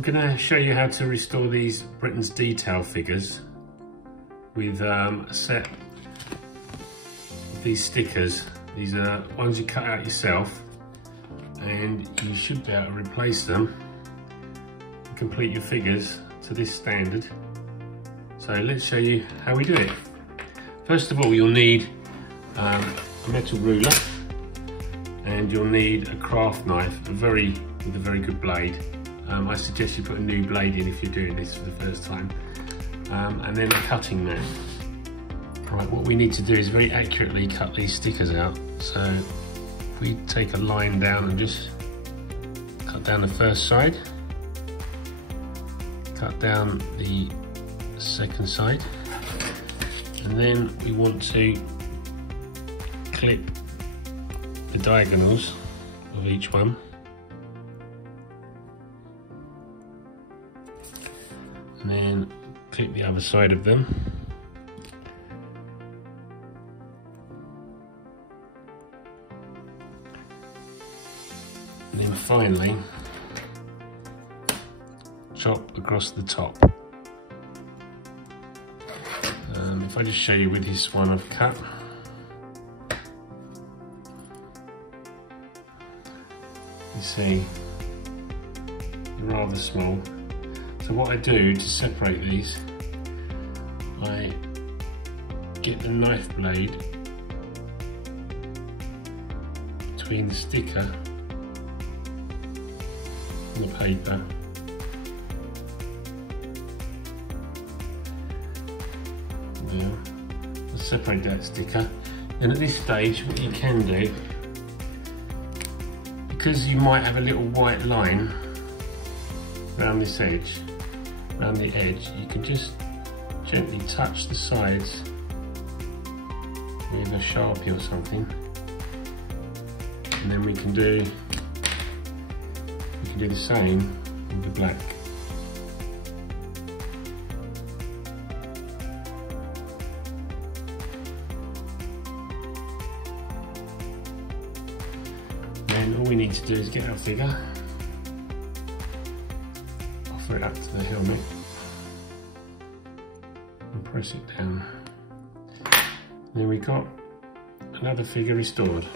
I'm going to show you how to restore these Britains Deetail figures with a set of these stickers. These are ones you cut out yourself, and you should be able to replace them and complete your figures to this standard. So let's show you how we do it. First of all, you'll need a metal ruler, and you'll need a craft knife, with a very good blade. I suggest you put a new blade in if you're doing this for the first time, and then a cutting mat. Right, what we need to do is very accurately cut these stickers out. So if we take a line down and just cut down the first side, cut down the second side, and then we want to clip the diagonals of each one. And then clip the other side of them. And then finally chop across the top. If I just show you with this one I've cut. You see, they're rather small. So what I do to separate these, I get the knife blade between the sticker and the paper. Now, I'll separate that sticker. And at this stage, what you can do, because you might have a little white line around this edge, around the edge, you can just gently touch the sides with a Sharpie or something, and then we can do the same with the black. Then all we need to do is get our figure, offer it up to the helmet, and press it down. Then we got another figure restored.